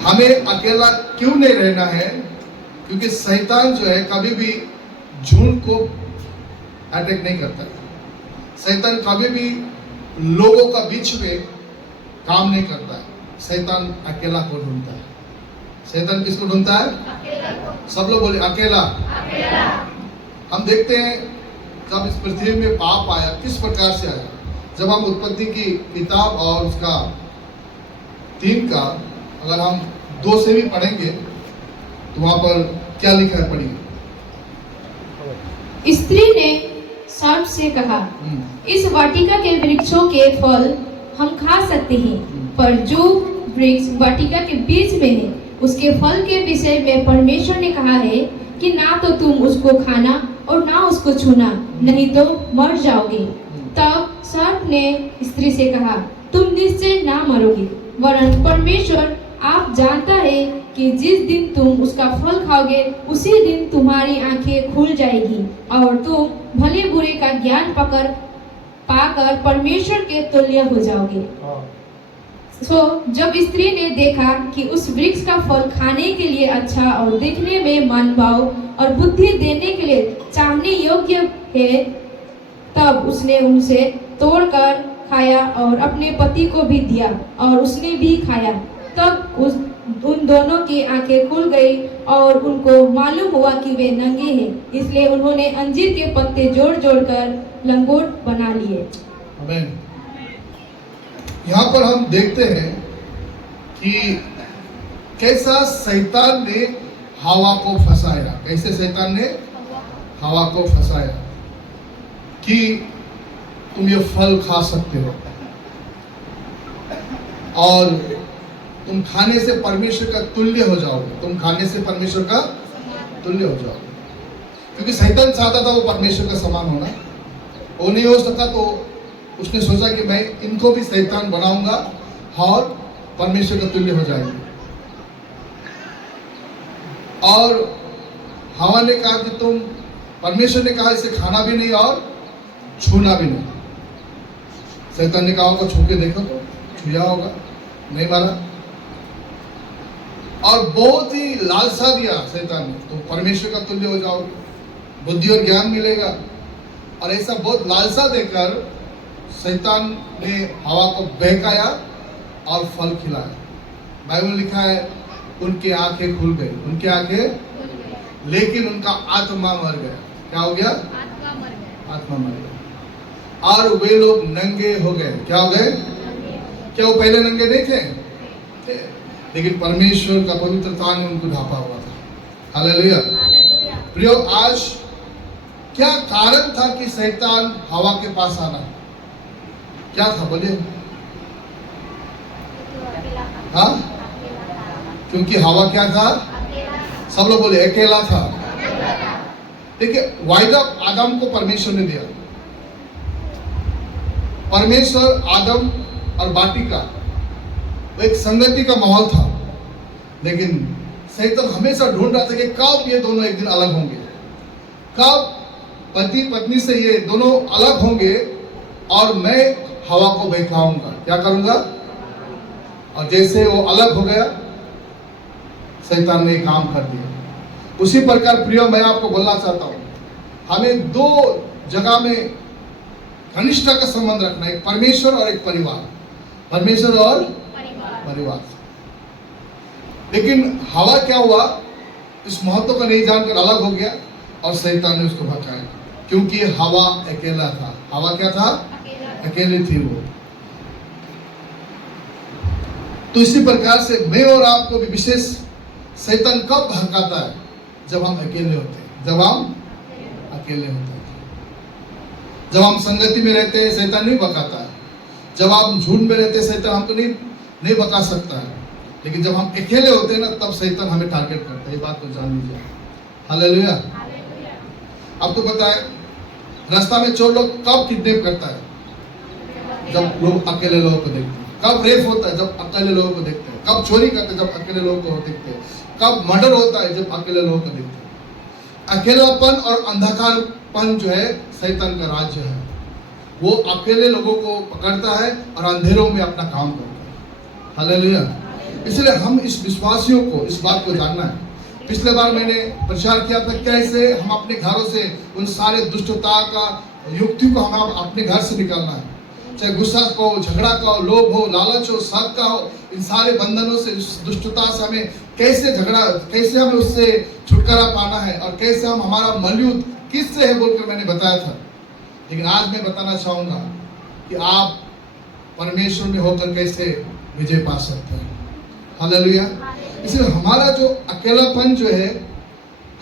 हमें अकेला क्यों नहीं रहना है? क्योंकि शैतान जो है कभी भी झुंड को अटैक नहीं करता है। शैतान कभी भी लोगों का बीच में काम नहीं करता है। शैतान अकेला को ढूंढता है। शैतान किसको ढूंढता है? अकेला को। सब लोग बोले अकेला। अकेला। हम देखते हैं जब इस पृथ्वी में पाप आया किस प्रकार से आया। जब हम उत्पत्ति की किताब और उसका 3 का अगर हम 2 से भी पढ़ेंगे तो वहां पर क्या लिखा है, पढ़िए। स्त्री ने सर्प से कहा, इस वाटिका के वृक्षों के फल हम खा सकते हैं, पर जो वृक्ष वाटिका के बीच में है उसके फल के विषय में परमेश्वर ने कहा है कि ना तो तुम उसको खाना और ना उसको छूना, नहीं तो मर जाओगे। तब सर्प ने स्त्री से कहा, तुम निश्चय ना मरोगे, वरन परमेश्वर आप जानता है कि जिस दिन तुम उसका फल खाओगे उसी दिन तुम्हारी आंखें खुल जाएगी और तुम भले बुरे का ज्ञान पाकर परमेश्वर के तुल्य हो जाओगे। जब स्त्री ने देखा कि उस वृक्ष का फल खाने के लिए अच्छा और देखने में मन भाव और बुद्धि देने के लिए चाहने योग्य है, तब उसने उनसे तोड़कर खाया और अपने पति को भी दिया और उसने भी खाया। तब उन दोनों की आंखें खुल गई और उनको मालूम हुआ कि वे नंगे हैं, इसलिए उन्होंने अंजीर के पत्ते जोड़ कर लंगोट बना लिए। आमीन। यहाँ पर हम देखते हैं कि कैसा शैतान ने हवा को फंसाया। कैसे शैतान ने हवा को फंसाया कि तुम ये फल खा सकते हो और तुम खाने से परमेश्वर का तुल्य हो जाओगे। तुम खाने से परमेश्वर का तुल्य हो जाओगे। क्योंकि शैतान चाहता था वो परमेश्वर का समान होना, वो नहीं हो सका तो उसने सोचा कि मैं इनको भी शैतान बनाऊंगा और परमेश्वर का तुल्य हो जाएंगे। और हवा ने कहा कि तुम, परमेश्वर ने कहा इसे खाना भी नहीं और छूना भी नहीं। शैतान ने कहा होगा छू के देखो तो, छुआ होगा, नहीं माना। और बहुत ही लालसा दिया शैतान ने, तो परमेश्वर का तुल्य हो जाओगे, बुद्धि और ज्ञान मिलेगा। और ऐसा बहुत लालसा देकर शैतान ने हवा को बहकाया और फल खिलाया। बाइबल लिखा है उनकी आंखें खुल गई, उनकी आंखें, लेकिन उनका आत्मा मर गया। क्या हो गया? आत्मा मर गया और वे लोग नंगे हो गए। क्या हो गए? क्या वो पहले नंगे नहीं थे? लेकिन परमेश्वर का पवित्रता ने उनको ढांपा हुआ था। हालेलुया। प्रियो, आज क्या कारण था कि शैतान हवा के पास आना? क्या था बोलिए? हाँ, क्योंकि हवा क्या था? सब लोग बोले अकेला था। देखिए, वायदा आदम को परमेश्वर ने दिया। परमेश्वर आदम और वाटिका वो एक संगति का माहौल था, लेकिन शैतान हमेशा ढूंढ रहा था कि कब ये दोनों एक दिन अलग होंगे, कब पति पत्नी से ये दोनों अलग होंगे और मैं हवा को बहकाऊंगा। क्या करूंगा? और जैसे वो अलग हो गया, शैतान ने काम कर दिया। उसी प्रकार प्रियो, मैं आपको बोलना चाहता हूं, हमें 2 जगह में घनिष्ठता का संबंध रखना है, एक परमेश्वर और एक परिवार। परमेश्वर और परिवार। लेकिन हवा क्या हुआ, इस महत्व को नहीं जानकर अलग हो गया और शैतान ने उसको भटकाया, क्योंकि हवा अकेला था। हवा क्या था? अकेली थी वो। तो इसी प्रकार से मैं और आपको भी विशेष शैतान कब भटकाता है? जब हम अकेले होते हैं, जब हम अकेले होते हैं। जब हम संगति में रहते हैं शैतान नहीं भटकाता है। जब आप झूठ में रहते हैं शैतान हमको नहीं भटका सकता है। लेकिन जब हम अकेले होते हैं ना, तब शैतान हमें टारगेट करता है। ये बात को जान लीजिए। हालेलुया। आपको पता है रास्ता में चोर लोग कब किडनैप करता है? जब लोग अकेले लोगों को देखते हैं। कब रेप होता है? जब अकेले लोगों को देखते हैं। कब चोरी करते हैं? जब अकेले लोगों को देखते हैं। कब मर्डर होता है? जब अकेले लोगों को देखते हैं। अकेलापन और अंधकारपन जो है शैतान का राज्य है। वो अकेले लोगों को पकड़ता है और अंधेरों में अपना काम करता है। हालेलुया। इसलिए हम इस विश्वासियों को इस बात को जानना है। पिछले बार मैंने प्रचार किया था कैसे हम अपने घरों से उन सारे दुष्टता का युक्ति को हम अपने घर से निकालना है, चाहे गुस्सा का हो, झगड़ा का हो, लोभ हो, लालच हो, शक का हो, इन सारे बंधनों से, दुष्टता से हमें कैसे हमें उससे छुटकारा पाना है और कैसे हम हमारा मलयुद्ध किससे है बोलकर मैंने बताया था। लेकिन आज मैं बताना चाहूंगा कि आप परमेश्वर में होकर कैसे विजय पा सकते हैं। हालेलुया। इसलिए हमारा जो अकेलापन जो है,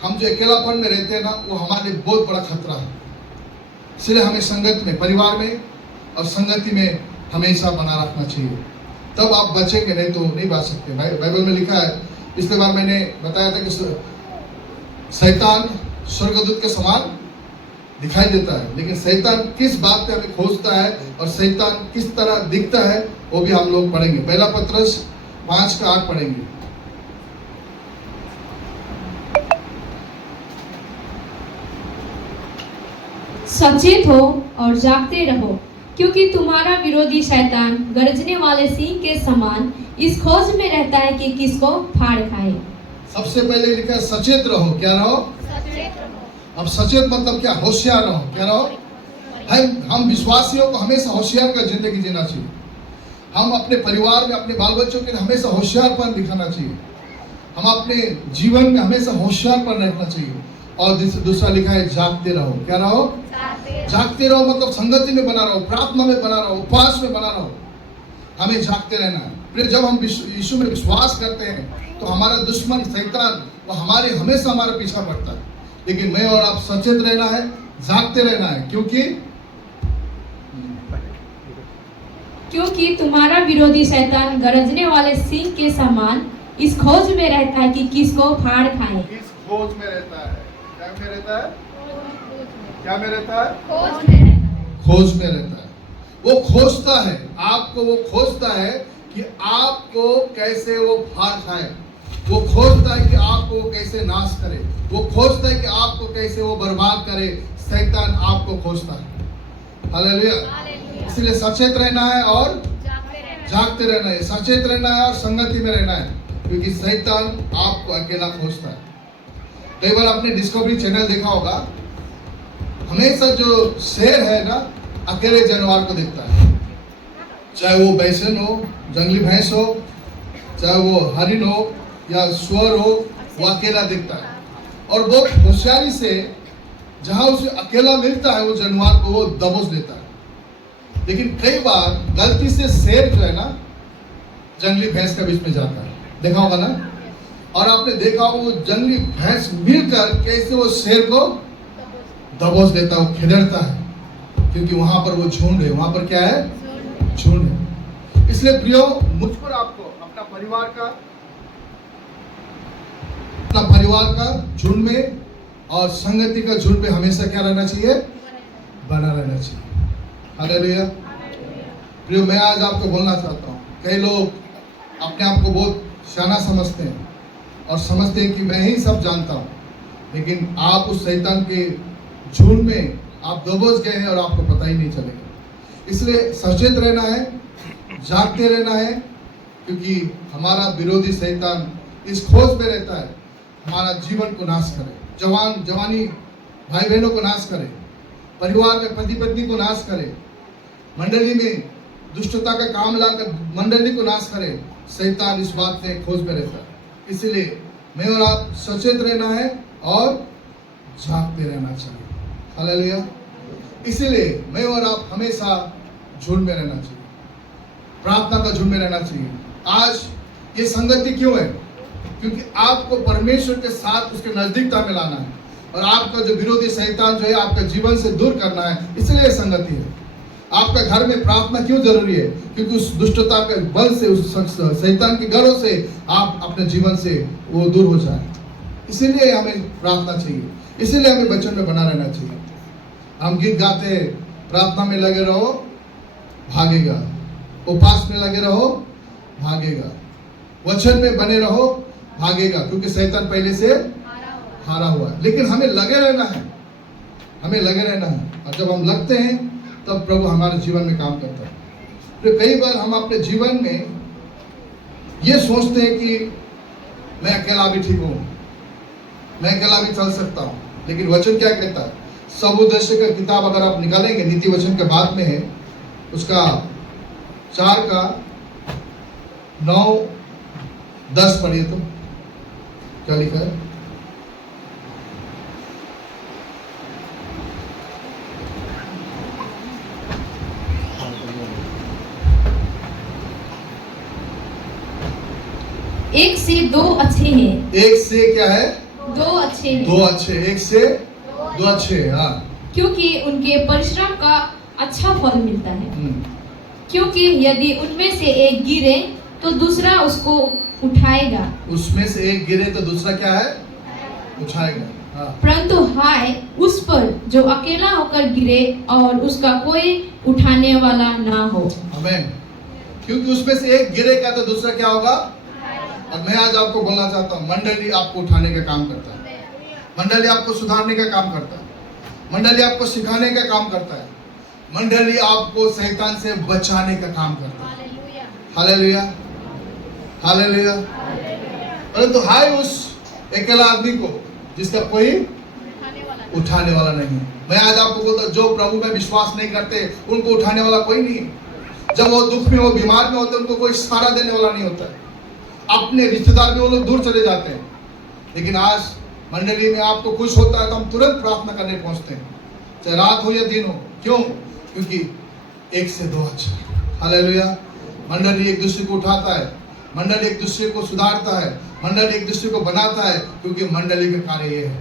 हम जो अकेलापन में रहते हैं ना, वो हमारे लिए बहुत बड़ा खतरा है। इसलिए हमें संगत में, परिवार में और संगति में हमेशा बना रखना चाहिए, तब आप बचेंगे, नहीं तो नहीं बच सकते। बाइबल में लिखा है, पिछले बार मैंने बताया था कि शैतान स्वर्गदूत के समान दिखाई देता है, लेकिन शैतान किस बात पे हमें खोजता है और शैतान किस तरह दिखता है वो भी हम लोग पढ़ेंगे। पहला पत्रस 5:8 पढ़ेंगे। सचेत हो और जागते रहो, क्योंकि तुम्हारा विरोधी शैतान गरजने वाले सिंह के समान इस खोज में रहता है कि किसको फाड़ खाए। सबसे पहले लिखा है सचेत रहो। क्या रहो? सचेत रहो। अब सचेत मतलब क्या? होशियार रहो। क्या रहो? हम विश्वासियों को हमेशा होशियार का जिंदगी जीना चाहिए। हम अपने परिवार में, अपने बाल बच्चों के लिए हमेशा होशियारपन दिखाना चाहिए। हम अपने जीवन में हमेशा होशियारपन रखना चाहिए। और दूसरा लिखा है जागते रहो। क्या रहो? जागते रहो मतलब संगति में बना रहो, प्रार्थना में बना रहो, उपवास में बना रहो। हमें जागते रहना है। फिर जब हम यीशु में विश्वास करते हैं तो हमारा दुश्मन शैतान वो हमेशा हमारा पीछा पड़ता है। लेकिन मैं और आप सचेत रहना है, जागते रहना है, क्योंकि तुम्हारा विरोधी शैतान गरजने वाले सिंह के समान इस खोज में रहता है कि किसको फाड़ खाए। इस खोज में रहता है। क्या में रहता है? क्या में रहता है? खोज में रहता है। वो खोजता है आपको, वो खोजता है कि आपको कैसे वो फाड़ खाए। वो खोजता है कि आपको कैसे नाश करे। वो खोजता है कि आपको कैसे वो बर्बाद करे। शैतान आपको खोजता है। हालेलुया। इसलिए सचेत रहना है और जागते रहना है। सचेत रहना है और संगति में रहना है, क्योंकि शैतान आपको अकेला खोजता है। कई बार आपने डिस्कवरी चैनल देखा होगा, हमेशा जो शेर है ना, अकेले जानवर को देखता है। चाहे वो बैसन हो, जंगली भैंस हो, चाहे वो हरिन हो या सुअर हो, वो अकेला दिखता है। और बहुत होशियारी से जहां उसे अकेला मिलता है वो जानवर को वो दबोच लेता है। लेकिन कई बार गलती से शेर जो है ना, जंगली भैंस के बीच में जाता है। देखा होगा ना? और आपने देखा होगा वो जंगली भैंस मिलकर कैसे वो शेर को दबोच देता है, वो खिदड़ता है, क्योंकि वहां पर वो झुंड है। वहां पर क्या है? झुंड है। इसलिए प्रियो, मुझ पर आपको अपना परिवार का झुंड में और संगति का झुंड में हमेशा क्या रहना चाहिए? बना रहना चाहिए। हालेलुया। प्रियो, मैं आज आपको बोलना चाहता हूँ, कई लोग अपने आप को बहुत शाना समझते हैं और समझते हैं कि मैं ही सब जानता हूँ, लेकिन आप उस शैतान के झुंड में आप दबोच गए हैं और आपको पता ही नहीं चलेगा। इसलिए सचेत रहना है, जागते रहना है, क्योंकि हमारा विरोधी शैतान इस खोज में रहता है हमारा जीवन को नाश करे, जवानी भाई बहनों को नाश करे, परिवार में पति पत्नी को नाश करे, मंडली में दुष्टता का काम लाकर मंडली को नाश करे। शैतान इस बात से खोज में रहता है। इसलिए मैं और आप सचेत रहना है और जागते रहना चाहिए। हालेलुया। इसीलिए मैं और आप हमेशा झुंड में रहना चाहिए, प्रार्थना का झुंड में रहना चाहिए। आज ये संगति क्यों है? क्योंकि आपको परमेश्वर के साथ उसके नजदीकता में लाना है और आपका जो विरोधी शैतान जो है आपका जीवन से दूर करना है। इसलिए ये संगति है। आपका घर में प्रार्थना क्यों जरूरी है? क्योंकि उस दुष्टता के बल से, उस शैतान के गरों से आप अपने जीवन से वो दूर हो जाए। इसीलिए हमें प्रार्थना चाहिए, इसीलिए हमें वचन में बना रहना चाहिए। हम गीत गाते हैं, प्रार्थना में लगे रहो भागेगा, उपवास में लगे रहो भागेगा, वचन में बने रहो भागेगा, क्योंकि शैतान पहले से हारा हुआ है। लेकिन हमें लगे रहना है, हमें लगे रहना है। और जब हम लगते हैं तब प्रभु हमारे जीवन में काम करता है। तो कई बार हम अपने जीवन में ये सोचते हैं कि मैं अकेला भी ठीक हूँ, मैं अकेला भी चल सकता हूँ। लेकिन वचन क्या कहता है? सबोपदेश का किताब अगर आप निकालेंगे, नीति वचन के बाद में है, उसका 4 का 9-10 पढ़िए तो क्या लिखा है? एक से दो अच्छे हैं। एक से क्या है? दो अच्छे हैं। 2 अच्छे। एक से 2 अच्छे। हाँ, क्योंकि उनके परिश्रम का अच्छा फल मिलता है। क्योंकि यदि उनमें से एक गिरे तो दूसरा उसको उठाएगा। उसमें से एक गिरे तो दूसरा क्या है? उठाएगा। हाँ। परंतु हाय उस पर जो अकेला होकर गिरे और उसका कोई उठाने वाला ना हो। आमीन। क्योंकि उसमें से एक गिरेगा तो दूसरा क्या होगा? और मैं आज आपको बोलना चाहता हूँ, मंडली आपको उठाने का काम करता है, मंडली आपको सुधारने का काम करता है, मंडली आपको सिखाने का काम करता है, मंडली आपको शैतान से बचाने का काम करता है। Hallelujah, hallelujah. परंतु हाय उस अकेला आदमी को जिसका कोई उठाने वाला नहीं है। मैं आज आपको बोलता हूँ, जो प्रभु में विश्वास नहीं करते उनको उठाने वाला कोई नहीं है। जब वो दुख में, वो बीमार में होते, उनको कोई सहारा देने वाला नहीं होता है। अपने रिश्तेदार भी वो लोग दूर चले जाते हैं। लेकिन आज मंडली में आपको कुछ होता है तो हम तुरंत प्रार्थना करने पहुंचते हैं, चाहे रात हो या दिन हो। क्यों? क्योंकि एक से 2 अच्छा। हालेलुया। मंडली एक दूसरे को उठाता है, मंडली एक दूसरे को सुधारता है, मंडली एक दूसरे को बनाता है, क्योंकि मंडली का कार्य ये है।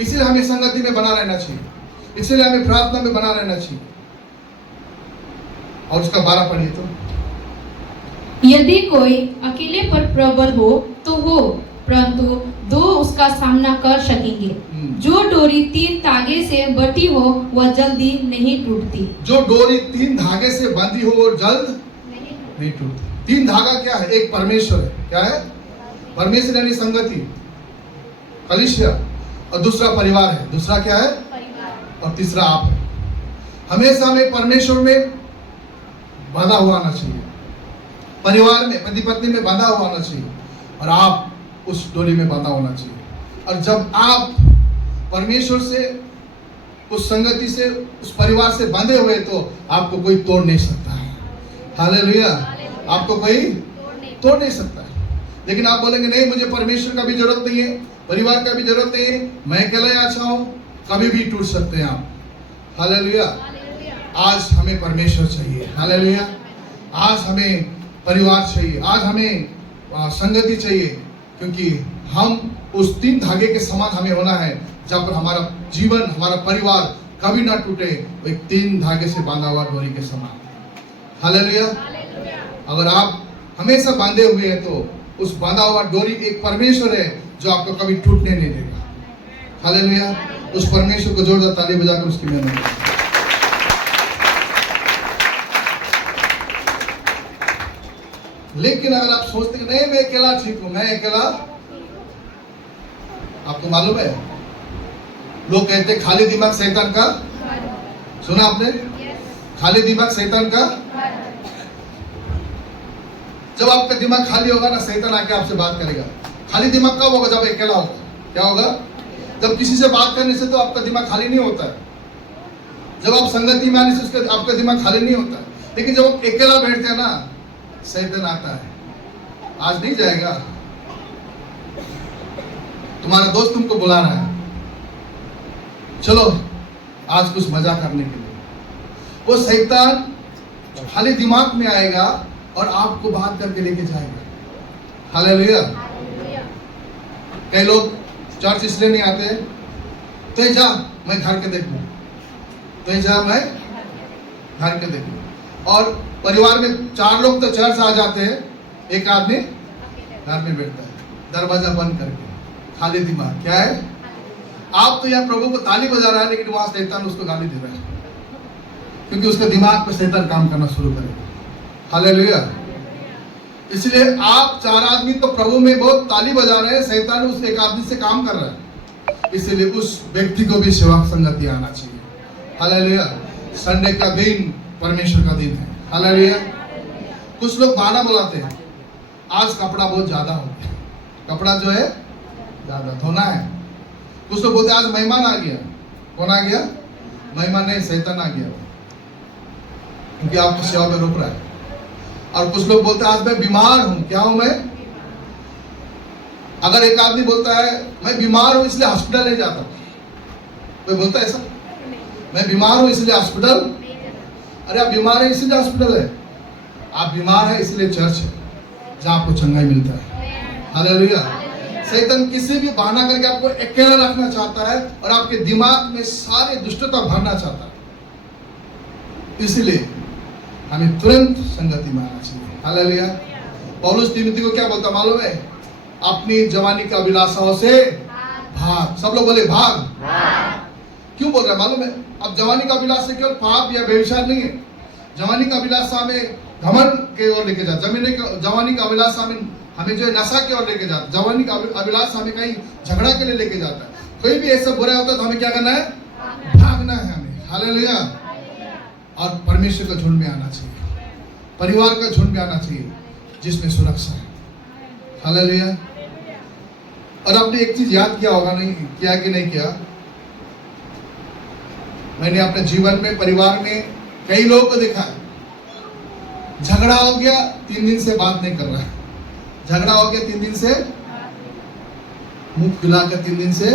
इसलिए हमें संगति में बना रहना चाहिए, इसलिए हमें प्रार्थना में बना रहना चाहिए। और उसका 12 पढ़िए तो। यदि कोई अकेले पर प्रबल हो तो हो, परंतु 2 उसका सामना कर सकेंगे। जो डोरी 3 धागे से बटी हो वह जल्दी नहीं टूटती। जो डोरी 3 धागे से बंधी हो वो जल्द नहीं टूटती। 3 धागा क्या है? एक परमेश्वर है। क्या है? परमेश्वर यानी संगति, कलीसिया, और दूसरा परिवार है। दूसरा क्या है? और तीसरा आप है। हमेशा हमें परमेश्वर में बांधा हुआ आना चाहिए, परिवार में, पति पत्नी में बांधा हुआ आना चाहिए, और आप उस डोरी में बांधा होना चाहिए। और जब आप परमेश्वर से, उस संगति से, उस परिवार से बंधे हुए तो आपको कोई तोड़ नहीं सकता है। हालेलुया। आपको कोई तोड़ नहीं सकता है। लेकिन आप बोलेंगे नहीं, मुझे परमेश्वर का भी जरूरत नहीं है, परिवार का भी जरूरत नहीं है, मैं अकेला ही अच्छा हूं, कभी भी टूट सकते हैं आप। हालेलुया। आज हमें परमेश्वर चाहिए। हालेलुया। आज हमें परिवार चाहिए, आज हमें संगति चाहिए, क्योंकि हम उस 3 धागे के समान हमें होना है, जहाँ पर हमारा जीवन, हमारा परिवार कभी ना टूटे, वो एक 3 धागे से बांधा हुआ डोरी के समान। हालेलुया। अगर आप हमेशा बांधे हुए हैं तो उस बांधा हुआ डोरी एक परमेश्वर है जो आपको कभी टूटने नहीं देगा। हालेलुया। उस परमेश्वर को जोरदार ताली बजाकर उसकी मेहनत करें। लेकिन अगर आप सोचते हैं नहीं, मैं अकेला ठीक हूं, मैं अकेला, आपको मालूम है लोग कहते हैं खाली दिमाग शैतान का, सुना आपने? खाली दिमाग शैतान का। जब आपका दिमाग खाली होगा ना, शैतान आके आपसे बात करेगा। खाली दिमाग कब होगा? जब अकेला होगा। क्या होगा? जब किसी से बात करने से तो आपका दिमाग खाली नहीं होता है, जब आप संगति में आने से उसका आपका दिमाग खाली नहीं होता है। लेकिन जब आप अकेला बैठते हैं ना, शैतान आता है, आज नहीं जाएगा, तुम्हारा दोस्त तुमको बुला रहा है, चलो आज कुछ मजा करने के लिए। वो शैतान खाली दिमाग में आएगा और आपको बात करके लेके जाएगा। हालेलुया। कई लोग चर्च इसलिए नहीं आते, तो जा मैं घर के देखूं, तो जा मैं घर के देखूं। और परिवार में 4 लोग तो चर्च आ जाते हैं, एक आदमी घर में बैठता है, दरवाजा बंद करके, खाली दिमाग। क्या है? आप तो यहाँ प्रभु को ताली बजा रहा है, लेकिन वहां शैतान उसको गाली दे रहा है, क्योंकि उसके दिमाग पे शैतान काम करना शुरू करेगा। हालेलुया। इसलिए आप 4 आदमी तो प्रभु में बहुत ताली बजा रहे हैं, शैतान उस एक आदमी से काम कर रहा है। इसलिए उस व्यक्ति को भी सेवा संगति आना चाहिए। हालेलुया। संडे का दिन परमेश्वर का दिन है। हालेलुया। कुछ लोग बहाना बुलाते हैं, आज कपड़ा बहुत ज्यादा हो गया, कपड़ा जो है ज्यादा धोना है। कुछ लोग बोलते आज मेहमान आ गया। कौन आ गया? मेहमान नहीं, शैतान आ गया, क्योंकि आपको सेवा में रोक रहा है। और कुछ लोग बोलते हैं आज मैं बीमार हूं। क्या हूं मैं? अगर एक आदमी बोलता है मैं बीमार हूं इसलिए हॉस्पिटल नहीं जाता, कोई बोलता है ऐसा? मैं बीमार हूं इसलिए हॉस्पिटल? अरे आप बीमार है इसलिए हॉस्पिटल है, आप बीमार है इसलिए चर्च है जहां आपको चंगाई मिलता है। हालेलुया। शैतान किसी भी बहाना करके आपको अकेला रखना चाहता है और आपके दिमाग में सारी दुष्टता भरना चाहता है, इसलिए हमें तुरंत संगति में आना चाहिए। हालेलुया। पौलुस तीमुथी को क्या बोलता मालूम है? अपनी जवानी की अभिलाषाओं से भाग। सब लोग बोले भाग। क्यों बोल रहा है मालूम है? अब जवानी का अभिलाषा केवल पाप या व्यभिचार नहीं है। जवानी का अभिलाषा हमें घमंड के ओर लेके जाता, जवानी का अभिलाषा हमें जो है नशा की ओर लेके जाता, जवानी का अभिलाषा हमें कहीं झगड़ा के लिए लेके जाता है। कोई भी ऐसा बुरा होता है तो हमें क्या करना है? भागना है हमें। हालेलुया। और परमेश्वर का झुंड में आना चाहिए, परिवार का झुंड में आना चाहिए जिसमें सुरक्षा है। हालेलुया। और आपने एक चीज याद किया होगा, नहीं किया कि नहीं किया? मैंने अपने जीवन में परिवार में कई लोगों को देखा है, झगड़ा हो गया 3 दिन से बात नहीं कर रहा है, झगड़ा हो गया 3 दिन से मुंह फुलाकर 3 दिन से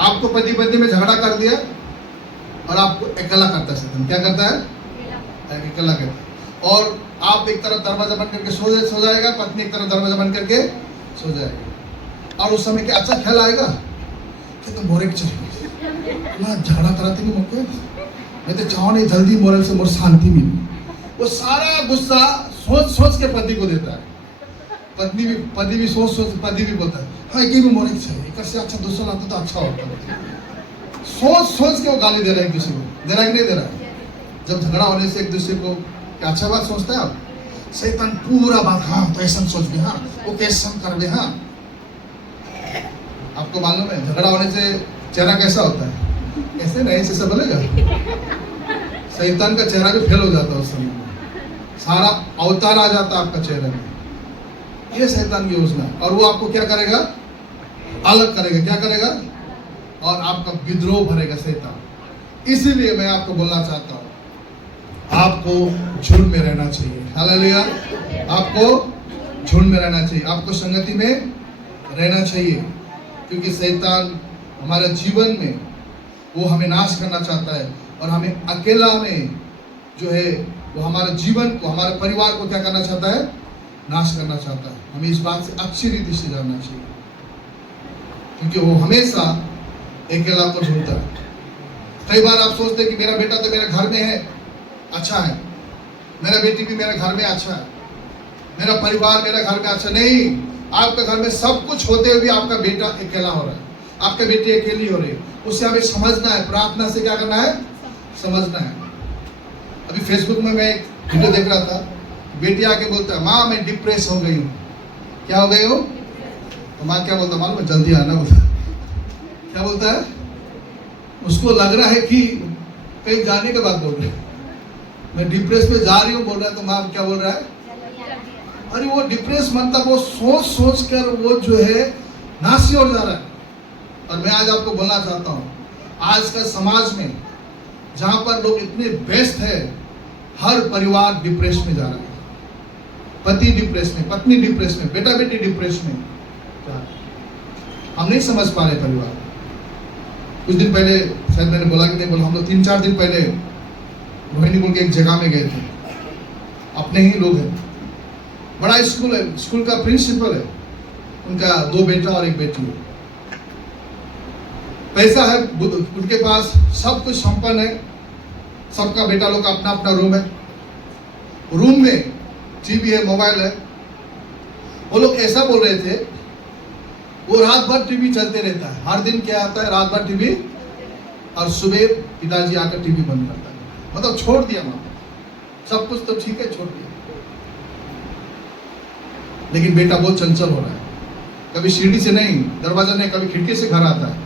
आपको पति पत्नी में झगड़ा कर दिया और आपको अकेला करता है। क्या करता है? अकेला करता है। और आप एक तरफ दरवाजा बंद करके सो जाएगा, पत्नी एक तरफ दरवाजा बंद करके सो जाएगा। और उस समय क्या अच्छा ख्याल आएगा कि तुम बोरे चाहिए ना झगड़ा कराते नहीं मौके, मैं तो चाहो नहीं जल्दी मोरल से मोर शांति मिली। वो सारा गुस्सा सोच के पति को देता है। पति भी सोच पति भी बोलता है हाँ ये भी मोरल चाहिए, एक से अच्छा दूसरा लाता तो अच्छा होता। सोच के वो गाली दे रहा है, एक दूसरे को दे रहा है कि नहीं दे रहा है? जब झगड़ा होने से एक दूसरे को क्या अच्छा बात सोचता है आप? शैतान पूरा बात हाँ तो ऐसा सोच भी, हाँ वो कैसा कर भी। हाँ आपको मालूम है झगड़ा होने से चेहरा कैसा होता है? ऐसे नहीं ऐसे बोलेगा, शैतान का चेहरा भी फेल हो जाता है उस समय, सारा अवतार आ जाता है आपका चेहरे में। ये शैतान की योजना। और वो आपको क्या करेगा? अलग करेगा। क्या करेगा? और आपका विद्रोह भरेगा शैतान। इसीलिए मैं आपको बोलना चाहता हूँ आपको झुंड में रहना चाहिए। हालेलुया। आपको झुंड में रहना चाहिए, आपको संगति में रहना चाहिए, क्योंकि शैतान हमारे जीवन में वो हमें नाश करना चाहता है और हमें अकेला में जो है वो हमारे जीवन को, हमारे परिवार को क्या करना चाहता है? नाश करना चाहता है। हमें इस बात से अच्छी रीति से जानना चाहिए, क्योंकि वो हमेशा अकेला को ढूंढता है। कई बार आप सोचते हैं कि मेरा बेटा तो मेरे घर में है, अच्छा है, मेरा बेटी भी मेरे घर में अच्छा है, मेरा परिवार मेरे घर में अच्छा। नहीं, आपके घर में सब कुछ होते हुए भी आपका बेटा अकेला हो रहा है, आपका बेटी अकेली हो रही है। उससे हमें समझना है, प्रार्थना से क्या करना है? समझना है। अभी फेसबुक में मैं एक वीडियो देख रहा था, बेटी आके बोलता है माँ मैं डिप्रेस हो गई हूँ। क्या हो गई हो? तो माँ क्या बोलता मालूम है? जल्दी आना बोलता। क्या बोलता है? उसको लग रहा है कि कहीं जाने के बाद बोल रहे मैं डिप्रेस में जा रही हूँ बोल रहा है, तो माँ क्या बोल रहा है? अरे वो डिप्रेस मतलब वो सोच कर वो जो है नासी हो जा रहा है। और मैं आज आपको बोलना चाहता हूँ, आज का समाज में जहां पर लोग इतने व्यस्त है, हर परिवार डिप्रेस में जा रहा है। पति डिप्रेस में, पत्नी डिप्रेस में, बेटा बेटी डिप्रेस में जा रहा है। हम नहीं समझ पा रहे परिवार। कुछ दिन पहले शायद मैंने बोला कि नहीं बोला, हम लोग 3-4 दिन पहले रोहिणी बोल के एक जगह में गए थे, अपने ही लोग हैं, बड़ा स्कूल है, स्कूल का प्रिंसिपल है, उनका 2 बेटा और 1 बेटी है, पैसा है उनके पास, सब कुछ संपन्न है, सबका बेटा लोग का अपना अपना रूम है, रूम में टीवी है, मोबाइल है। वो लोग ऐसा बोल रहे थे वो रात भर टीवी चलते रहता है, हर दिन क्या आता है? रात भर टीवी, और सुबह पिताजी आकर टीवी बंद करता है। मतलब छोड़ दिया माँ, सब कुछ तो ठीक है, छोड़ दिया। लेकिन बेटा बहुत चंचल हो रहा है, कभी सीढ़ी से नहीं, दरवाजा नहीं, कभी खिड़की से घर आता है।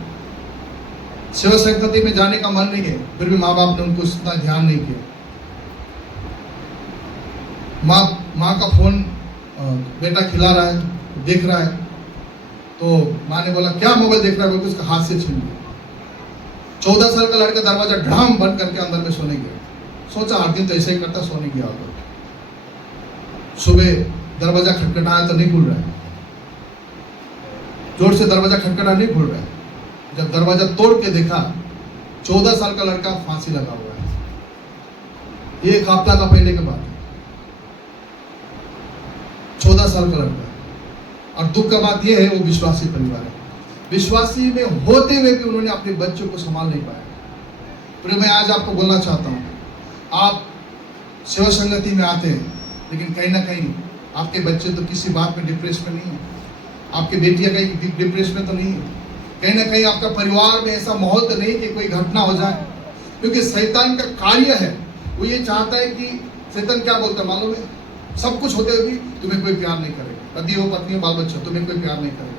सेवा संगति में जाने का मन नहीं है, फिर भी माँ बाप ने उनको इतना ध्यान नहीं किया। माँ का फोन बेटा खिला रहा है, देख रहा है, तो माँ ने बोला क्या मोबाइल देख रहा है, बोलकर उसका हाथ से छीन लिया। 14 साल का लड़का दरवाजा ढाम बंद करके अंदर में सोने गया। सोचा हर दिन तो ऐसे ही करता, सोने गया होगा। सुबह दरवाजा खटखटाया तो नहीं खुल रहा है, जोर से दरवाजा खटखटा नहीं खुल रहा है। जब दरवाजा तोड़ के देखा, 14 साल का लड़का फांसी लगा हुआ है। ये 1 हफ्ता का पहले के बात है। 14 साल का लड़का। और दुख का बात यह है, वो विश्वासी परिवार है। विश्वासी में होते हुए भी उन्होंने अपने बच्चों को संभाल नहीं पाया। फिर मैं आज आपको बोलना चाहता हूँ, आप सेवा संगति में आते हैं, लेकिन कहीं ना कहीं आपके बच्चे तो किसी बात में डिप्रेस में नहीं है, आपकी बेटियां कहीं डिप्रेस में तो नहीं है, कहीं ना कहीं आपका परिवार में ऐसा माहौल तो नहीं कि कोई घटना हो जाए। क्योंकि शैतान का कार्य है, वो ये चाहता है कि शैतान क्या बोलता है मालूम है, सब कुछ होते हुए भी तुम्हें कोई प्यार नहीं करेगा। पति हो, पत्नी हो, बाल बच्चा, तुम्हें कोई प्यार नहीं करेगा,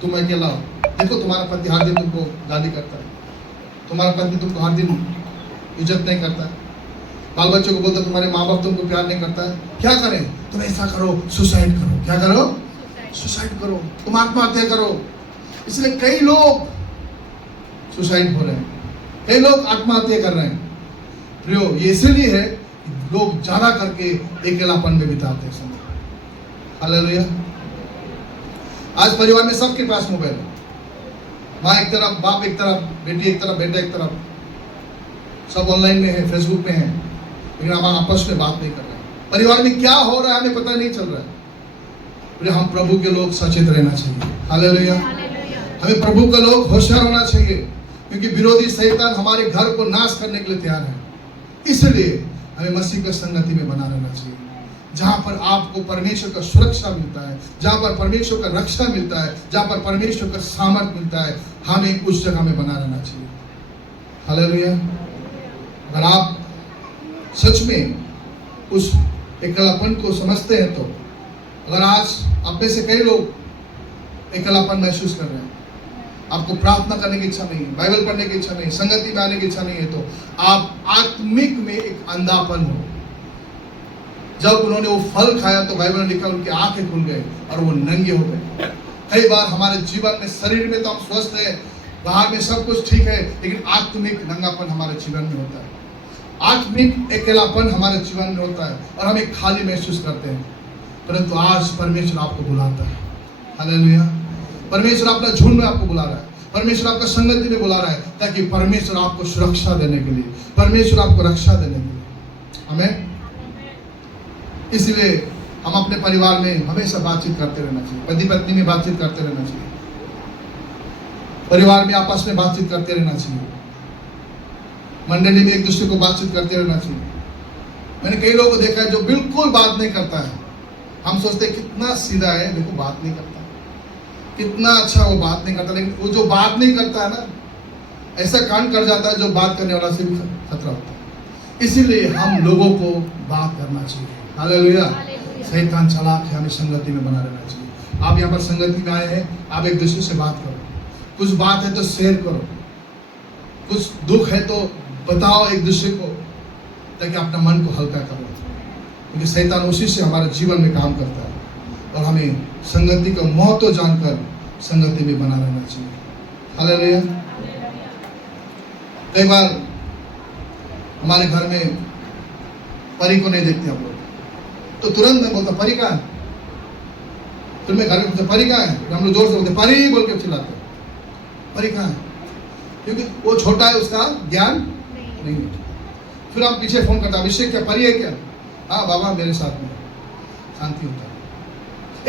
तुम अकेला हो। देखो तुम्हारा पति हर दिन तुमको गाली करता है, तुम्हारा पति तुमको हर दिन इज्जत नहीं करता है, बाल बच्चों को बोलता है तुम्हारे माँ बाप तुमको प्यार नहीं करता है। क्या करें? तुम ऐसा करो, सुसाइड करो। क्या करो? सुसाइड करो, तुम आत्महत्या करो। इसलिए कई लोग सुसाइड हो रहे हैं, कई लोग आत्महत्या कर रहे हैं। प्रियो, ये इसलिए है कि लोग ज्यादा करके अकेलापन में बिताते हैं समय। हालेलुया। आज परिवार में सबके पास मोबाइल है, माँ एक तरफ, बाप एक तरफ, बेटी एक तरफ, बेटा एक तरफ, सब ऑनलाइन में है, फेसबुक में है, लेकिन हम आपस में बात नहीं कर रहे हैं। परिवार में क्या हो रहा है हमें पता नहीं चल रहा है। फिर हम प्रभु के लोग सचेत रहना चाहिए। हालेलुया। हमें प्रभु का लोग होशियार होना चाहिए, क्योंकि विरोधी शैतान हमारे घर को नाश करने के लिए तैयार है। इसलिए हमें मसीह का संगति में बना रहना चाहिए, जहां पर आपको परमेश्वर का सुरक्षा मिलता है, जहां पर परमेश्वर का रक्षा मिलता है, जहां पर परमेश्वर का सामर्थ मिलता है। हमें उस जगह में बना रहना चाहिए। हालेलुया। अगर आप सच में उस अकेलापन को समझते हैं, तो अगर आज आप में से कई लोग अकेलापन महसूस कर रहे हैं, आपको प्रार्थना करने की इच्छा नहीं है, बाइबल पढ़ने की इच्छा नहीं, संगति में आने की इच्छा नहीं है, तो आप आत्मिक में एक अंधापन हो। जब उन्होंने वो फल खाया तो बाइबल ने लिखा उनकी आंखें खुल गए और वो नंगे हो गए। कई बार हमारे जीवन में, शरीर में तो हम स्वस्थ है, बाहर में सब कुछ ठीक है, लेकिन आत्मिक नंगापन हमारे जीवन में होता है, आत्मिक अकेलापन हमारे जीवन में होता है और हम एक खाली महसूस करते हैं। परंतु आज परमेश्वर आपको बुलाता है। हालेलुया। परमेश्वर अपना झुंड में आपको बुला रहा है, परमेश्वर आपका संगति में बुला रहा है, ताकि परमेश्वर आपको सुरक्षा देने के लिए, परमेश्वर आपको रक्षा देने के लिए। हमें इसलिए हम अपने परिवार में हमेशा बातचीत करते रहना चाहिए, पति पत्नी में बातचीत करते रहना चाहिए, परिवार में आपस में बातचीत करते रहना चाहिए, मंडली में एक दूसरे को बातचीत करते रहना चाहिए। मैंने कई लोगों को देखा है जो बिल्कुल बात नहीं करता है। हम सोचते हैं कितना सीधा है, देखो बात नहीं करता, कितना अच्छा वो बात नहीं करता, लेकिन वो जो बात नहीं करता है ना, ऐसा कांड कर जाता है जो बात करने वाला से भी खतरा होता है। इसीलिए हम लोगों को बात करना चाहिए। हालेलुया। शैतान चालाक है, हमें संगति में बना रहना चाहिए। आप यहाँ पर संगति में आए हैं, आप एक दूसरे से बात करो, कुछ बात है तो शेयर करो, कुछ दुख है तो बताओ एक दूसरे को, ताकि अपना मन को हल्का करो। क्योंकि शैतान उसी से हमारे जीवन में काम करता है, और हमें संगति का महत्व जानकर संगति में बना रहना चाहिए। हालेलुया। कई बार हमारे घर में परी को नहीं देखते हम लोग, तो तुरंत मैं बोलता परी कहाँ है, फिर मैं घर में पूछता परी कहाँ है, हम लोग जोर से बोलते परी बोल के चिल्लाते, परी कहाँ है, क्योंकि वो छोटा है, उसका ज्ञान नहीं है। फिर हम पीछे फोन करते, अभिषेक क्या परी है क्या? हाँ बाबा मेरे साथ में। शांति होता है।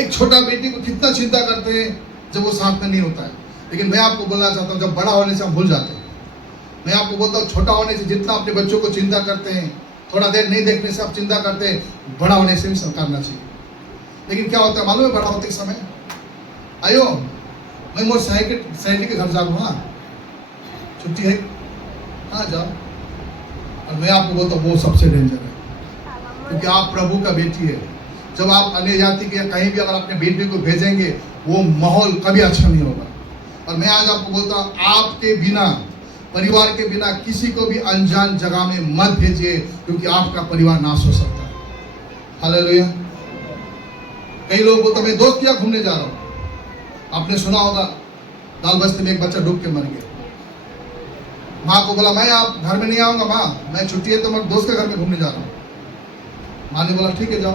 एक छोटा बेटी को कितना चिंता करते हैं जब वो साथ में नहीं होता है। लेकिन मैं आपको बोलना चाहता हूँ, जब बड़ा होने से हम भूल जाते हैं। मैं आपको बोलता हूँ, छोटा होने से जितना अपने बच्चों को चिंता करते हैं, थोड़ा देर नहीं देखने से आप चिंता करते हैं, बड़ा होने से भी करना चाहिए। लेकिन क्या होता है मालूम है, बड़ा होते समय आयो मैं मोर सहेली के घर जाऊँ, हाँ छुट्टी है, हाँ जाओ। और मैं आपको बोलता हूँ वो सबसे डेंजर है, क्योंकि आप प्रभु का बेटी है। जब आप अन्य जाति के या कहीं भी अगर अपने बेटी को भेजेंगे, वो माहौल कभी अच्छा नहीं होगा। और मैं आज आपको बोलता हूँ, आपके बिना, परिवार के बिना किसी को भी अनजान जगह में मत भेजिए, क्योंकि आपका परिवार नाश हो सकता है। हालेलुया। कई लोग बोलते मैं दोस्त क्या घूमने जा रहा हूं। आपने सुना होगा दाल बस्ती में एक बच्चा डूब के मर गया। माँ को बोला मैं आप घर में नहीं आऊंगा, माँ मैं छुट्टी है तो मैं दोस्त के घर में घूमने जा रहा हूँ। माँ ने बोला ठीक है जाओ,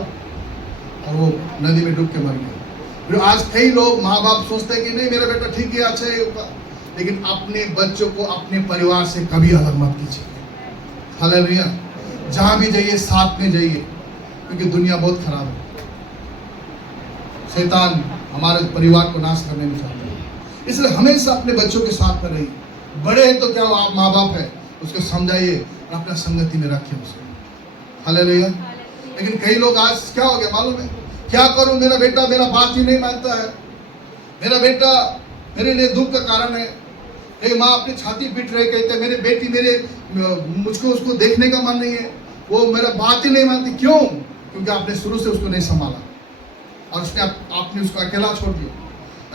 और वो नदी में डूब के मर गया। फिर आज कई लोग माँ बाप सोचते हैं कि नहीं मेरा बेटा ठीक है, अच्छा है, लेकिन अपने बच्चों को अपने परिवार से कभी अलग मत कीजिए। हालेलुया। जहां भी जाइए साथ में जाइए, क्योंकि दुनिया बहुत खराब है। शैतान हमारे परिवार को नाश करने में चाहता है, इसलिए हमेशा अपने बच्चों के साथ में रहिए। बड़े हैं तो क्या हो, आप माँ बाप है, उसको समझाइए और अपना संगति में रखिए उसको। हालेलुया। लेकिन कई लोग आज क्या हो गया मालूम है, क्या करूं, मेरा बेटा मेरा बात ही नहीं मानता है, मेरा बेटा मेरे लिए दुख का कारण है। एक माँ अपनी छाती पीट रही, कहते मेरे बेटी मुझको उसको देखने का मन नहीं है, वो मेरा बात ही नहीं मानती। क्यों? क्योंकि आपने शुरू से उसको नहीं संभाला और उसने आपने उसको अकेला छोड़ दिया।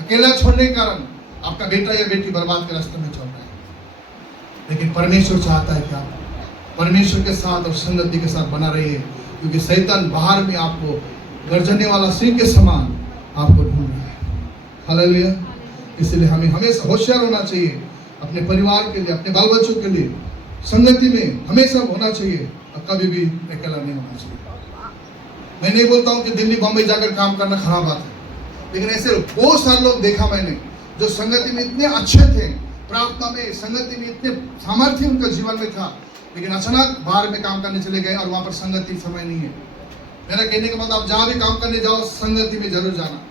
अकेला छोड़ने के कारण आपका बेटा या बेटी बर्बाद के रास्ते में चल रहा है। लेकिन परमेश्वर चाहता है कि आप परमेश्वर के साथ और संगति के साथ बना रहिए, क्योंकि शैतान बाहर में आपको गर्जने वाला सिंह के समान आपको ढूंढ रहा है। हालेलुया। इसलिए हमें हमेशा होशियार होना चाहिए, अपने परिवार के लिए, अपने बाल बच्चों के लिए संगति में हमेशा होना चाहिए और कभी भी अकेला नहीं होना चाहिए। मैं नहीं बोलता हूँ कि दिल्ली बॉम्बे जाकर काम करना खराब बात है, लेकिन ऐसे बहुत सारे लोग देखा मैंने जो संगति में इतने अच्छे थे, प्रार्थना में संगति में इतने सामर्थ्य उनका जीवन में था, लेकिन अचानक बाहर में काम करने चले गए और वहां पर संगति समय नहीं है। मेरा कहने का मतलब आप जहां भी काम करने जाओ संगति में जरूर जाना,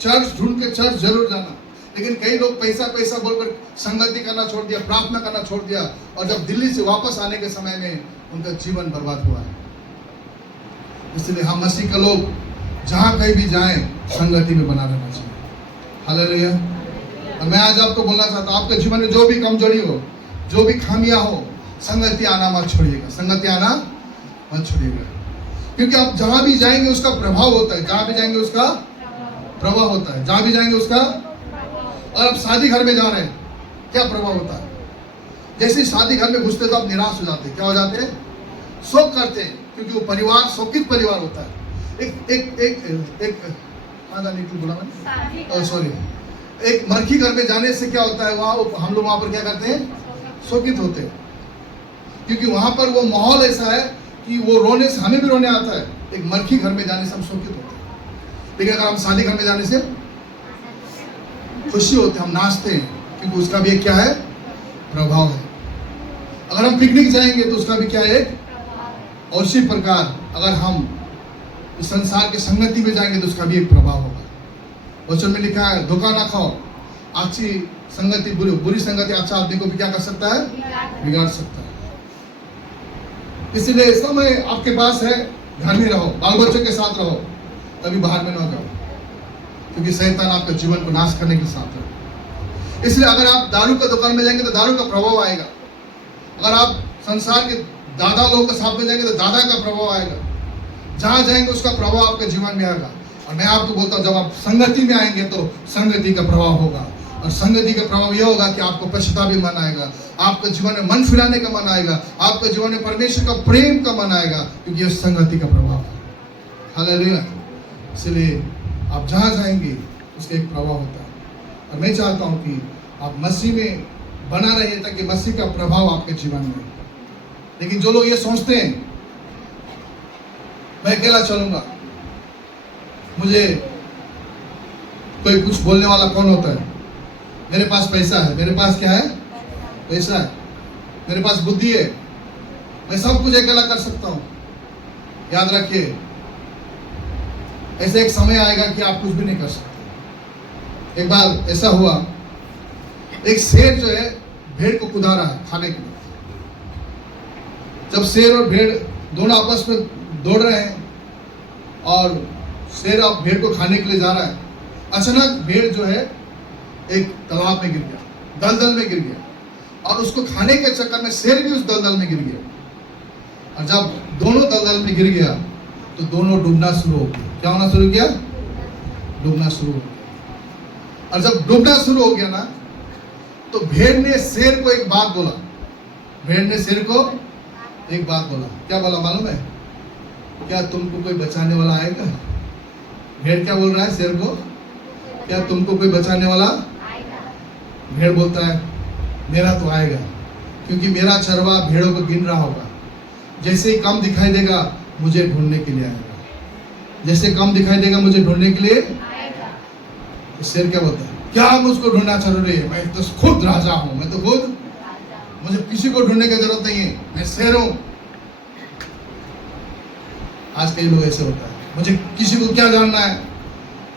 चर्च ढूंढ के चर्च जरूर जाना। लेकिन कई लोग पैसा पैसा बोलकर संगति करना छोड़ दिया, प्रार्थना करना छोड़ दिया, और जब दिल्ली से वापस आने के समय में उनका जीवन बर्बाद हुआ है। इसलिए हम मसीह के लोग जहां कहीं भी जाएं संगति में बना रहना चाहिए। हालेलुया। और मैं आज आपको बोलना चाहता हूं, आपके जीवन में जो भी कमजोरी हो, जो भी खामियां हो, संगति आना मत छोड़िएगा, संगति आना मत छोड़िएगा। क्योंकि आप जहां भी जाएंगे उसका प्रभाव होता है, जहां भी जाएंगे उसका प्रभाव होता है, जहां भी जाएंगे उसका। और आप शादी घर में जा रहे हैं, क्या प्रभाव होता है? जैसे शादी घर में घुसते तो आप निराश हो जाते हैं, क्या हो जाते हैं? शोक करते हैं, क्योंकि वो परिवार शोकित परिवार होता है। एक मरखी घर में जाने से क्या होता है, वहाँ हम लोग वहाँ पर क्या करते हैं? शोकित होते हैं, क्योंकि वहाँ पर वो माहौल ऐसा है कि वो रोने से हमें भी रोने आता है। एक मरखी घर में जाने से हम शोकित होते हैं, लेकिन अगर हम शादी घर में जाने से खुशी होते हैं, हम नाचते हैं, क्योंकि उसका भी एक क्या है? प्रभाव है। अगर हम पिकनिक जाएंगे तो उसका भी क्या है? और इसी प्रकार अगर हम इस संसार के संगति में जाएंगे तो उसका भी एक प्रभाव होगा। वचन में लिखा है धोखा ना खाओ, अच्छी संगति बुरी संगति अच्छा आदमी को भी क्या कर सकता है? बिगाड़ सकता है। इसलिए समय आपके पास है, घर में रहो, बाल बच्चों के साथ रहो, कभी बाहर में ना जाओ, क्योंकि शैतान आपके जीवन को नाश करने के साथ है। इसलिए अगर आप दारू का दुकान में जाएंगे तो दारू का प्रभाव आएगा, अगर आप संसार के दादा लोगों के साथ में जाएंगे तो दादा का प्रभाव आएगा, जहां जाएंगे उसका प्रभाव आपके जीवन में आएगा। और मैं आपको बोलता हूं, जब आप संगति में आएंगे तो संगति का प्रभाव होगा, और संगति का प्रभाव यह होगा कि आपको पश्चाताप मन आएगा, आपके जीवन में मन फिराने का मन आएगा, आपके जीवन में परमेश्वर का प्रेम का मन आएगा, क्योंकि यह संगति का प्रभाव है। हालेलुया। इसलिए आप जहां जाएंगे उसका एक प्रभाव होता है, और मैं चाहता हूं कि आप मसीह में बना रहिए ताकि मसीह का प्रभाव आपके जीवन में। लेकिन जो लोग ये सोचते हैं मैं अकेला चलूंगा, मुझे कोई कुछ बोलने वाला कौन होता है, मेरे पास पैसा है, मेरे पास क्या है? पैसा है, मेरे पास बुद्धि है, मैं सब कुछ अकेला कर सकता हूं। याद रखिए, ऐसे एक समय आएगा कि आप कुछ भी नहीं कर सकते। एक बार ऐसा हुआ, एक शेर जो है भेड़ को कुदा रहा है खाने के लिए। जब शेर और भेड़ दोनों आपस में दौड़ रहे हैं और शेर अब भेड़ को खाने के लिए जा रहा है, अचानक भेड़ जो है एक तालाब में गिर गया, दलदल में गिर गया, और उसको खाने के चक्कर में शेर भी उस दलदल में गिर गया। और जब दोनों दलदल में गिर गया तो दोनों डूबना शुरू हो गया। क्या होना शुरू किया? डूबना शुरू हो गया। और जब डूबना शुरू हो गया ना, तो भेड़ ने शेर को एक बात बोला, भेड़ ने शेर को एक बात बोला। क्या बोला मालूम है? क्या तुमको कोई बचाने वाला आएगा? भेड़ क्या बोल रहा है शेर को? क्या तुमको कोई बचाने वाला? भेड़ बोलता है मेरा तो आएगा, क्योंकि मेरा चरवा भेड़ों को गिन रहा होगा। जैसे ही कम दिखाई देगा मुझे ढूंढने के लिए आएगा, जैसे कम दिखाई देगा मुझे ढूंढने के लिए आएगा। तो शेर क्या बोलता है, क्या मुझको ढूंढना जरूरी है? मैं तो खुद राजा हूं, मैं तो खुद, मुझे किसी को ढूंढने की जरूरत नहीं है, मैं शेर हूं। आज कई लोग ऐसे होता है, मुझे किसी को क्या जानना है,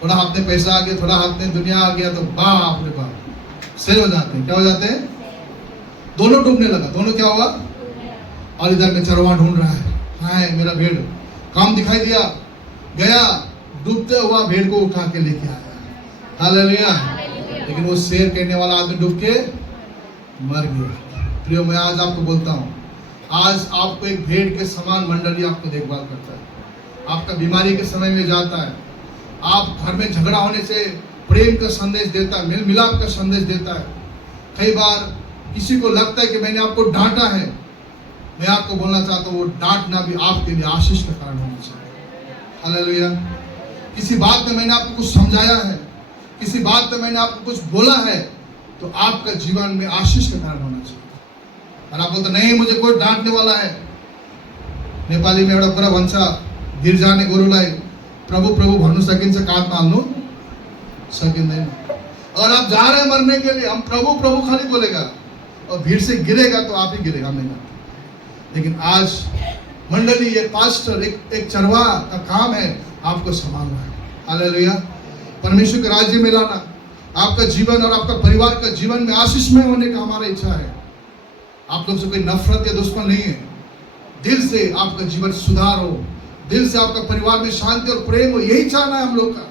थोड़ा हाथ में पैसा आ गया, थोड़ा हाथ में दुनिया आ गया तो बाप रे बाप शेर हो जाते हैं। क्या हो जाते हैं? दोनों डूबने लगा। दोनों क्या हुआ? और इधर में चरवा ढूंढ रहा है, हाय मेरा भेड़, काम दिखाई दिया, गया डूबते हुआ भेड़ को उठा के लेके आया। हालेलुया। लेकिन वो शेर कहने वाला आदमी डूब के मर गया। प्रियो, मैं आज आपको बोलता हूँ, आज आपको एक भेड़ के समान मंडली आपको देखभाल करता है। आपका बीमारी के समय में जाता है, आप घर में झगड़ा होने से प्रेम का संदेश देता है, मेल मिलाप का संदेश देता है। कई बार किसी को लगता है कि मैंने आपको डांटा है, मैं आपको बोलना चाहता हूँ वो डांटना भी आपके लिए आशीष का कारण होना चाहिए। हालेलुया। किसी बात में मैंने आपको कुछ समझाया है, किसी बात में मैंने आपको कुछ बोला है, तो आपका जीवन में आशीष का कारण होना चाहिए। और आप बोलते नहीं मुझे कोई डांटने वाला है। नेपाली में एउटा कुरा भन्छ, गिर्जाने गोरुलाई प्रभु प्रभु भन्नु सकिन्छ, काँध हाल्नु सकिँदैन। और आप जा रहे हैं मरने के लिए, हम प्रभु प्रभु खाली बोलेगा और भीड़ से गिरेगा तो आप ही गिरेगा, मैं नहीं। लेकिन आज मंडली, एक पास्टर, एक चरवाहा का काम है आपको संभालना है। हालेलुया। परमेश्वर के राज्य में लाना, आपका जीवन और आपका परिवार का जीवन में आशीषमय होने का हमारा इच्छा है। आप लोग से कोई नफरत या दुश्मन नहीं है। दिल से आपका जीवन सुधार हो, दिल से आपका परिवार में शांति और प्रेम हो, यही चाहना है हम लोग का।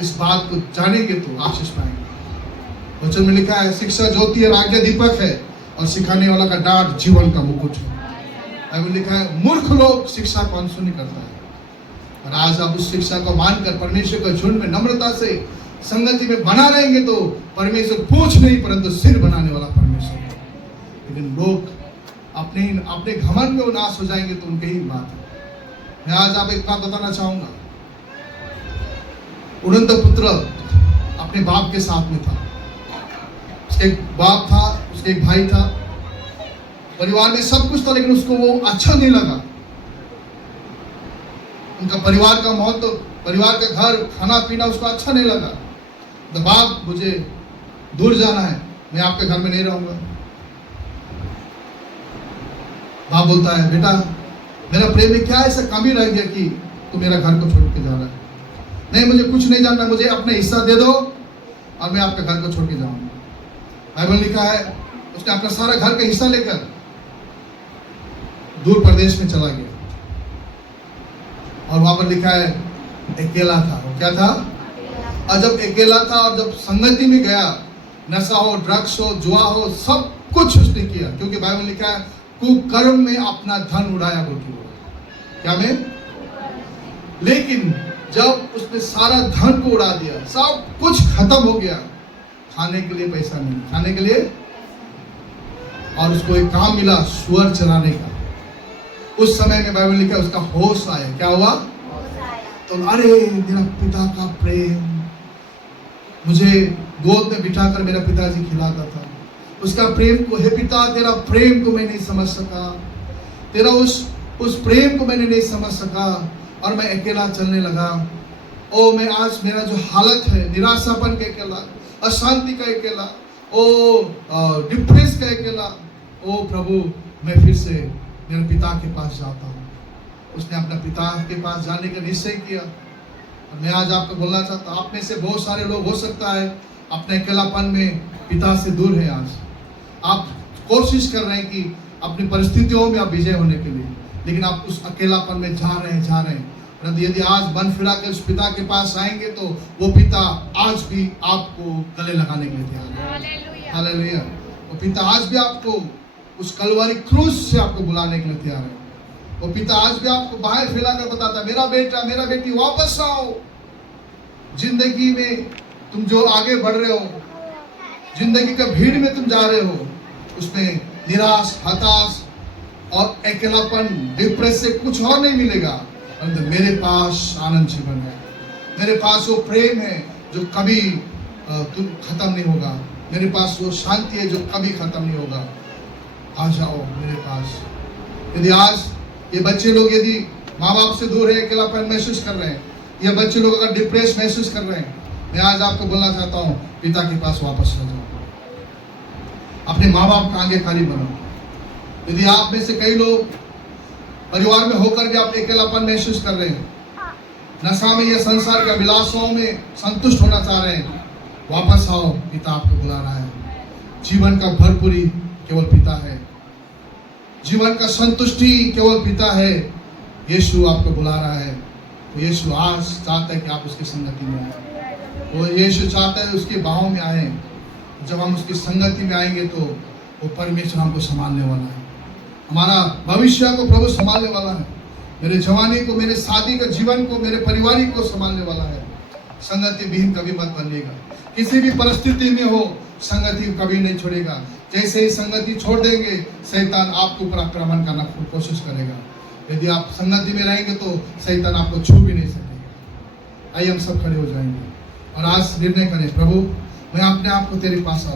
इस बात को जानेंगे तो आशीष पाएंगे। वचन में लिखा है, शिक्षा ज्योति और आज्ञा दीपक है और सिखाने वाला का डांट जीवन का मुकुट है। बाइबल लिखा है, मूर्ख लोग शिक्षा को अनसुनी करता है। और आज आप उस शिक्षा को मानकर परमेश्वर के झुंड में नम्रता से संगति में बना रहेंगे तो परमेश्वर पूछ नहीं परंतु सिर बनाने वाला परमेश्वर है। लेकिन लोग अपने घमंड में वो नाश हो जाएंगे तो उनकी ही बात है। मैं आज आप एक बात बताना चाहूंगा, उड़नत पुत्र अपने बाप के साथ में था। उसके एक बाप था, उसके एक भाई था, परिवार में सब कुछ था, लेकिन उसको वो अच्छा नहीं लगा। उनका परिवार का माहौल, तो परिवार का घर, खाना पीना उसको अच्छा नहीं लगा। तो बाप मुझे दूर जाना है, मैं आपके घर में नहीं रहूंगा। बाप बोलता है, बेटा मेरा प्रेम में क्या ऐसा कमी रह गया कि तू मेरा घर को छोड़ के जा रहा है? नहीं, मुझे कुछ नहीं जानना, मुझे अपना हिस्सा दे दो और मैं आपके घर को छोड़ के जाऊंगा। बाइबल लिखा है, उसने अपना सारा घर का हिस्सा लेकर दूर प्रदेश में चला गया। और वहां पर लिखा है अकेला था। वो क्या था? और जब अकेला था और जब संगति में गया, नशा हो, ड्रग्स हो, जुआ हो, सब कुछ उसने किया। क्योंकि बाइबल लिखा है, कुकर्म में अपना धन उड़ाया बोल के। क्या में? लेकिन जब उसने सारा धन को उड़ा दिया, सब कुछ खत्म हो गया, खाने के लिए पैसा नहीं, खाने के लिए, और उसको एक काम मिला सुअर चराने का। उस समय में बाइबल लिखा है उसका होश आया। क्या हुआ? तो अरे मेरा पिता का प्रेम, मुझे गोद में बिठाकर मेरा पिताजी खिलाता था, उसका प्रेम को, हे पिता तेरा प्रेम को मैं नहीं समझ सका, तेरा उस प्रेम को मैंने नहीं समझ सका और मैं अकेला चलने लगा। ओ मैं आज मेरा जो हालत है, निराशापन का अकेला, अशांति का अकेला, ओ डिप्रेस का अकेला, ओ प्रभु मैं फिर से मेरे पिता के पास जाता हूँ। उसने अपना पिता के पास जाने का निश्चय किया। और मैं आज आपको बोलना चाहता हूँ, आप में से बहुत सारे लोग हो सकता है अपने अकेलापन में पिता से दूर है। आज आप कोशिश कर रहे हैं कि अपनी परिस्थितियों में आप विजय होने के लिए, लेकिन आप उस अकेलापन में जा रहे हैं। परंतु यदि आज मन फिरा कर उस पिता के पास आएंगे तो वो पिता आज भी आपको गले लगाने के लिए तैयार है। हालेलुया। वो पिता आज भी आपको उस कलवरी क्रूस से आपको बुलाने के लिए तैयार है। वो पिता आज भी आपको बाहर फैलाकर बताता है, मेरा बेटा, मेरा बेटी वापस आओ। जिंदगी में तुम जो आगे बढ़ रहे हो, जिंदगी का भीड़ में तुम जा रहे हो, उसमें निराश, हताश, और अकेलापन, डिप्रेस से कुछ और नहीं मिलेगा, परंतु मेरे पास आनंद जीवन है, मेरे पास वो प्रेम है जो कभी खत्म नहीं होगा, मेरे पास वो शांति है जो कभी खत्म नहीं होगा। आ जाओ मेरे पास। यदि आज ये बच्चे लोग यदि माँ बाप से दूर है, अकेलापन महसूस कर रहे हैं, ये बच्चे लोग अगर डिप्रेस महसूस कर रहे हैं, मैं आज आपको बोलना चाहता हूँ, पिता के पास वापस आ जाओ, अपने माँ बाप का आज्ञाकारी बनो। यदि आप में से कई लोग परिवार में होकर भी आप अकेलापन महसूस कर रहे हैं, नशा में या संसार के अभिलाषाओं में संतुष्ट होना चाह रहे हैं, वापस आओ, पिता आपको बुला रहा है। जीवन का भरपूरी केवल पिता है, जीवन का संतुष्टि केवल पिता है। यीशु आपको बुला रहा है। तो यीशु आज चाहता है कि आप उसकी संगति में आए। वो यीशु चाहता है उसके बाहों में आए। जब हम उसकी संगति में आएंगे तो वो परमेश्वर हमको संभालने वाला है, हमारा भविष्य को प्रभु संभालने वाला है, मेरे जवानी को, मेरे शादी का जीवन को, मेरे परिवार को संभालने वाला है। संगति विहीन कभी मत बनिएगा, किसी भी परिस्थिति में हो, संगति कभी नहीं छोड़ेगा। जैसे ही संगति छोड़ देंगे, शैतान आपके ऊपर आक्रमण करना कोशिश करेगा। यदि आप संगति में रहेंगे तो शैतान आपको छू भी नहीं सकेगा। आइए हम सब खड़े हो जाएंगे और आज निर्णय करें, प्रभु मैं अपने आप को तेरे पास